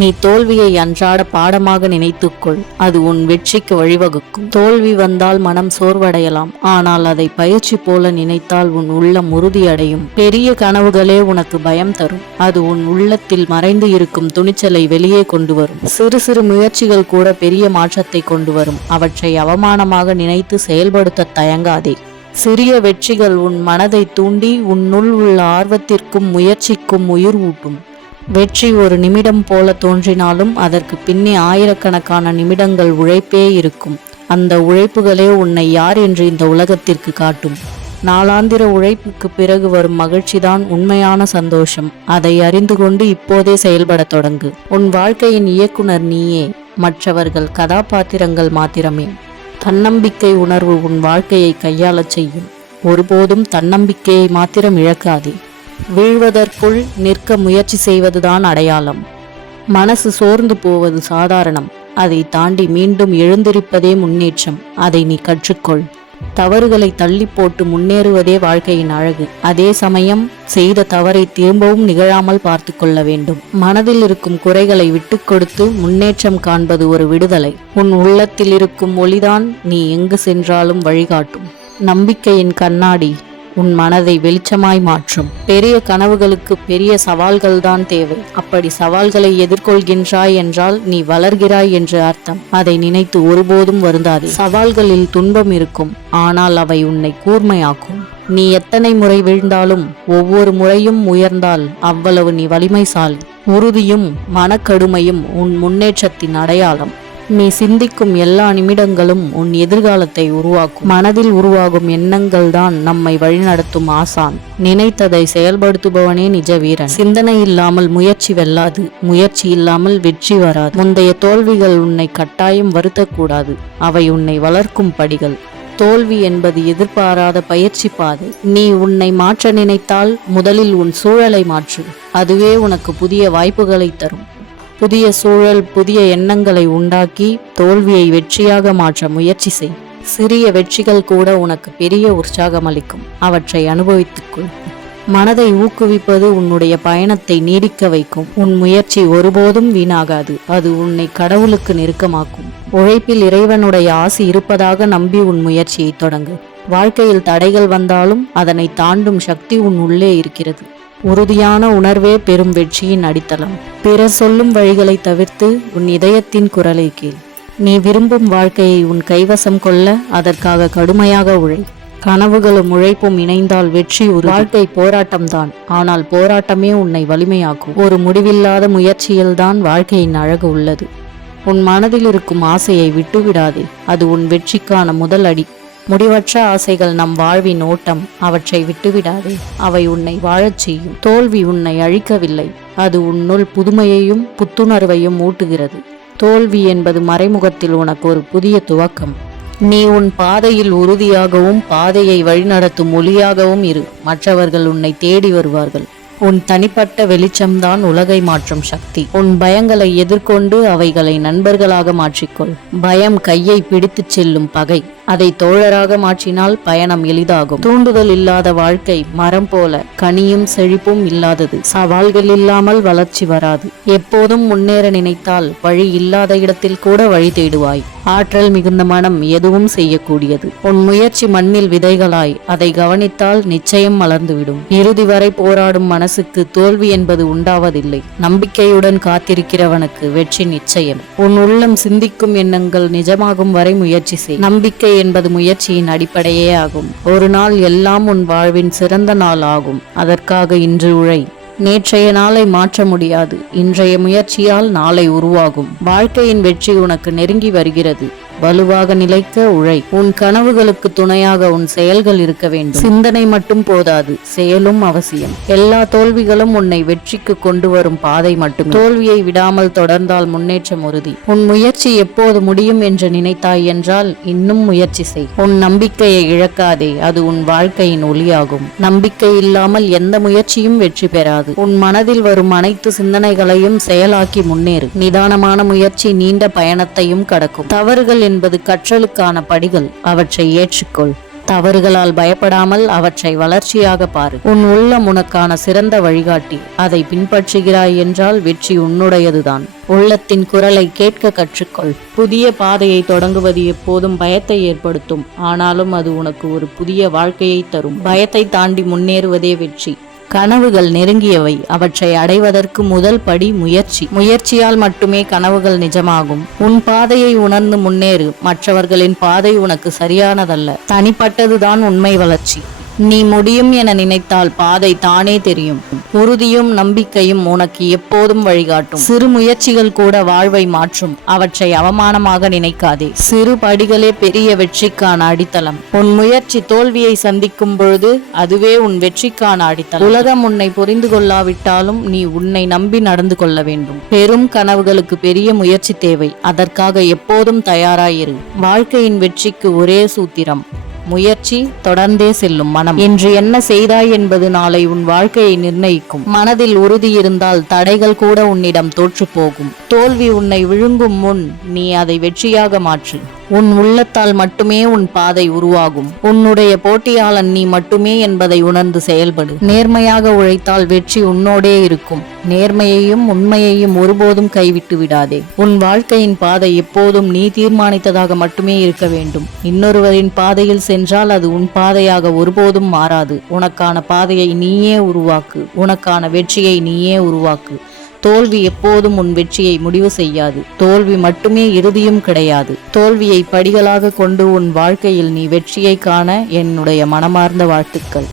நீ தோல்வியை அன்றாட பாடமாக நினைத்துக்கொள். அது உன் வெற்றிக்கு வழிவகுக்கும். தோல்வி வந்தால் மனம் சோர்வடையலாம், ஆனால் அதை பயிற்சி போல நினைத்தால் உன் உள்ளம் உறுதியடையும். பெரிய கனவுகளே உனக்கு பயம் தரும். அது உன் உள்ளத்தில் மறைந்து இருக்கும் துணிச்சலை வெளியே கொண்டு வரும். சிறு சிறு முயற்சிகள் கூட பெரிய மாற்றத்தை கொண்டு வரும். அவற்றை அவமானமாக நினைத்து செயல்படுத்த தயங்காதே. சிறிய வெற்றிகள் உன் மனதை தூண்டி உன்னுள் உள்ள ஆர்வத்திற்கும் முயற்சிக்கும் உயிர் ஊட்டும். வெற்றி ஒரு நிமிடம் போல தோன்றினாலும் அதற்கு பின்னே ஆயிரக்கணக்கான நிமிடங்கள் உழைப்பே இருக்கும். அந்த உழைப்புகளே உன்னை யார் என்று இந்த உலகத்திற்கு காட்டும். நாளாந்திர உழைப்புக்கு பிறகு வரும் மகிழ்ச்சிதான் உண்மையான சந்தோஷம். அதை அறிந்து கொண்டு இப்போதே செயல்பட தொடங்கு. உன் வாழ்க்கையின் இயக்குனர் நீயே, மற்றவர்கள் கதாபாத்திரங்கள் மாத்திரமே. தன்னம்பிக்கை உணர்வு உன் வாழ்க்கையை கையாளச் செய்யும். ஒருபோதும் தன்னம்பிக்கையை மாத்திரம் இழக்காதே. வீழ்வதற்குள் நிற்க முயற்சி செய்வதுதான் அடையாளம். மனசு சோர்ந்து போவது சாதாரணம். அதை தாண்டி மீண்டும் எழுந்திருப்பதே முன்னேற்றம். அதை நீ கற்றுக்கொள். தவறுகளை தள்ளி போட்டு முன்னேறுவதே வாழ்க்கையின் அழகு. அதே சமயம் செய்த தவறை திரும்பவும் நிகழாமல் பார்த்து கொள்ள வேண்டும். மனதில் இருக்கும் குறைகளை விட்டு கொடுத்து முன்னேற்றம் காண்பது ஒரு விடுதலை. உன் உள்ளத்தில் இருக்கும் ஒளிதான் நீ எங்கு சென்றாலும் வழிகாட்டும். நம்பிக்கையின் கண்ணாடி உன் மனதை வெளிச்சமாய் மாற்றும். பெரிய கனவுகளுக்கு பெரிய சவால்கள் தான் தேவை. அப்படி சவால்களை எதிர்கொள்கின்றாய் என்றால் நீ வளர்கிறாய் என்று அர்த்தம். அதை நினைத்து ஒருபோதும் வருந்தாதே. சவால்களில் துன்பம் இருக்கும், ஆனால் அவை உன்னை கூர்மையாக்கும். நீ எத்தனை முறை வீழ்ந்தாலும் ஒவ்வொரு முறையும் உயர்ந்தால் அவ்வளவு நீ வலிமைசாலி. உறுதியும் மனக்கடுமையும் உன் முன்னேற்றத்தின் அடையாளம். நீ சிந்திக்கும் எல்லா நிமிடங்களும் உன் எதிர்காலத்தை உருவாக்கும். மனதில் உருவாகும் எண்ணங்கள் தான் நம்மை வழிநடத்தும் ஆசான். நினைத்ததை செயல்படுத்துபவனே நிஜ வீரன். சிந்தனை இல்லாமல் முயற்சி வெல்லாது, முயற்சி இல்லாமல் வெற்றி வராது. முந்தைய தோல்விகள் உன்னை கட்டாயம் வருத்தக்கூடாது. அவை உன்னை வளர்க்கும் படிகள். தோல்வி என்பது எதிர்பாராத பயிற்சி பாதை. நீ உன்னை மாற்ற நினைத்தால் முதலில் உன் சூழலை மாற்று. அதுவே உனக்கு புதிய வாய்ப்புகளை தரும். புதிய சூழல், புதிய எண்ணங்களை உண்டாக்கி தோல்வியை வெற்றியாக மாற்ற முயற்சி செய். சிறிய வெற்றிகள் கூட உனக்கு பெரிய உற்சாகம் அளிக்கும். அவற்றை அனுபவித்துக்கொள். மனதை ஊக்குவிப்பது உன்னுடைய பயணத்தை நீடிக்க வைக்கும். உன் முயற்சி ஒருபோதும் வீணாகாது. அது உன்னை கடவுளுக்கு நெருக்கமாக்கும். உழைப்பில் இறைவனுடைய ஆசி இருப்பதாக நம்பி உன் முயற்சியை தொடங்கு. வாழ்க்கையில் தடைகள் வந்தாலும் அதனை தாண்டும் சக்தி உன் உள்ளே இருக்கிறது. உறுதியான உணர்வே பெரும் வெற்றியின் அடித்தளம். பிறர் சொல்லும் வழிகளை தவிர்த்து உன் இதயத்தின் குரலை கேள். நீ விரும்பும் வாழ்க்கையை உன் கைவசம் கொள்ள அதற்காக கடுமையாக உழை. கனவுகளும் உழைப்பும் இணைந்தால் வெற்றி ஒரு வாழ்க்கை போராட்டம்தான். ஆனால் போராட்டமே உன்னை வலிமையாக்கும். ஒரு முடிவில்லாத முயற்சியில்தான் வாழ்க்கையின் அழகு உள்ளது. உன் மனதில் இருக்கும் ஆசையை விட்டுவிடாதே. அது உன் வெற்றிக்கான முதல் அடி. முடிவற்ற ஆசைகள் நம் வாழ்வின் ஓட்டம். அவற்றை விட்டுவிடாதே. அவை உன்னை வாழச் செய்யும். தோல்வி உன்னை அழிக்கவில்லை. அது உன்னுள் புதுமையையும் புத்துணர்வையும் ஊட்டுகிறது. தோல்வி என்பது மறைமுகத்தில் உனக்கு ஒரு புதிய துவக்கம். நீ உன் பாதையில் உறுதியாகவும் பாதையை வழிநடத்தும் ஒளியாகவும் இரு. மற்றவர்கள் உன்னை தேடி வருவார்கள். உன் தனிப்பட்ட வெளிச்சம்தான் உலகை மாற்றும் சக்தி. உன் பயங்களை எதிர்கொண்டு அவைகளை நண்பர்களாக மாற்றிக்கொள். பயம் கையை பிடித்துச் செல்லும் பகை. அதை தோழராக மாற்றினால் பயணம் எளிதாகும். தூண்டுதல் இல்லாத வாழ்க்கை மரம் போல கனியும் செழிப்பும் இல்லாதது. சவால்கள் இல்லாமல் வளர்ச்சி வராது. எப்போதும் முன்னேற நினைத்தால் வழி இல்லாத இடத்தில் கூட வழி தேடுவாய். ஆற்றல் மிகுந்த மனம் எதுவும் செய்யக்கூடியது. உன் முயற்சி மண்ணில் விதைகளாய். அதை கவனித்தால் நிச்சயம் மலர்ந்துவிடும். இறுதி வரை போராடும் மனசுக்கு தோல்வி என்பது உண்டாவதில்லை. நம்பிக்கையுடன் காத்திருக்கிறவனுக்கு வெற்றி நிச்சயம். உன் உள்ளம் சிந்திக்கும் எண்ணங்கள் நிஜமாகும் வரை முயற்சி செய். நம்பிக்கை என்பது முயற்சியின் அடிப்படையே ஆகும். ஒரு நாள் எல்லாம் உன் வாழ்வின் சிறந்த நாள் ஆகும். அதற்காக இன்று உழை. நேற்றைய நாளை மாற்ற முடியாது. இன்றைய முயற்சியால் நாளை உருவாகும். வாழ்க்கையின் வெற்றி உனக்கு நெருங்கி வருகிறது. வலுவாக நிலைக்க உழை. உன் கனவுகளுக்கு துணையாக உன் செயல்கள் இருக்க வேண்டும். சிந்தனை மட்டும் போதாது, செயலும் அவசியம். எல்லா தோல்விகளும் உன்னை வெற்றிக்கு கொண்டு வரும் பாதை மட்டுமே. தோல்வியை விடாமல் தொடர்ந்தால் முன்னேற்றம் உறுதி. உன் முயற்சி எப்போது முடியும் என்று நினைத்தாய் என்றால் இன்னும் முயற்சி செய். உன் நம்பிக்கையை இழக்காதே. அது உன் வாழ்க்கையின் ஒளியாகும். நம்பிக்கை இல்லாமல் எந்த முயற்சியும் வெற்றி பெறாது. உன் மனதில் வரும் அனைத்து சிந்தனைகளையும் செயலாக்கி முன்னேறு. நிதானமான முயற்சி நீண்ட பயணத்தையும் கடக்கும். தவறுகள் என்பது கற்றலுக்கான படிகள். அவற்றை ஏற்றுக்கொள். தவறுகளால் பயப்படாமல் அவற்றை வளர்ச்சியாக பாரு. உன் உள்ளம் உனக்கான சிறந்த வழிகாட்டி. அதை பின்பற்றுகிறாய் என்றால் வெற்றி உன்னுடையதுதான். உள்ளத்தின் குரலை கேட்க கற்றுக்கொள். புதிய பாதையை தொடங்குவது எப்போதும் பயத்தை ஏற்படுத்தும். ஆனாலும் அது உனக்கு ஒரு புதிய வாழ்க்கையை தரும். பயத்தை தாண்டி முன்னேறுவதே வெற்றி. கனவுகள் நெருங்கியவை. அவற்றை அடைவதற்கு முதல் படி முயற்சி. முயற்சியால் மட்டுமே கனவுகள் நிஜமாகும். உன் பாதையை உணர்ந்து முன்னேறு. மற்றவர்களின் பாதை உனக்கு சரியானதல்ல. தனிப்பட்டதுதான் உண்மை வளர்ச்சி. நீ முடியும் என நினைத்தால் பாதை தானே தெரியும். உறுதியும் நம்பிக்கையும் உனக்கு எப்போதும் வழிகாட்டும். சிறு முயற்சிகள் கூட வாழ்வை மாற்றும். அவற்றை அவமானமாக நினைக்காதே. சிறு படிகளே பெரிய வெற்றிக்கான அடித்தளம். உன் முயற்சி தோல்வியை சந்திக்கும் பொழுது அதுவே உன் வெற்றிக்கான அடித்தளம். உலகம் உன்னை புரிந்து கொள்ளாவிட்டாலும் நீ உன்னை நம்பி நடந்து கொள்ள வேண்டும். பெரும் கனவுகளுக்கு பெரிய முயற்சி தேவை. அதற்காக எப்போதும் தயாராயிரு. வாழ்க்கையின் வெற்றிக்கு ஒரே சூத்திரம்: முயற்சி, தொடர்ந்தே செல்லும் மனம். இன்று என்ன செய்தாய் என்பது நாளை உன் வாழ்க்கையை நிர்ணயிக்கும். மனதில் உறுதி இருந்தால் தடைகள் கூட உன்னிடம் தோற்று போகும். தோல்வி உன்னை விழுங்கும் முன் நீ அதை வெற்றியாக மாற்று. உன் உள்ளத்தால் மட்டுமே உன் பாதை உருவாகும். உன்னுடைய போட்டியாளன் நீ மட்டுமே என்பதை உணர்ந்து செயல்படு. நேர்மையாக உழைத்தால் வெற்றி உன்னோடே இருக்கும். நேர்மையையும் உண்மையையும் ஒருபோதும் கைவிட்டு விடாதே. உன் வாழ்க்கையின் பாதை எப்போதும் நீ தீர்மானித்ததாக மட்டுமே இருக்க வேண்டும். இன்னொருவரின் பாதையில் சென்றால் அது உன் பாதையாக ஒருபோதும் மாறாது. உனக்கான பாதையை நீயே உருவாக்கு. உனக்கான வெற்றியை நீயே உருவாக்கு. தோல்வி எப்போதும் உன் வெற்றியை முடிவு செய்யாது. தோல்வி மட்டுமே இறுதியும் கிடையாது. தோல்வியை படிகளாக கொண்டு உன் வாழ்க்கையில் நீ வெற்றியை காண என்னுடைய மனமார்ந்த வாழ்த்துக்கள்.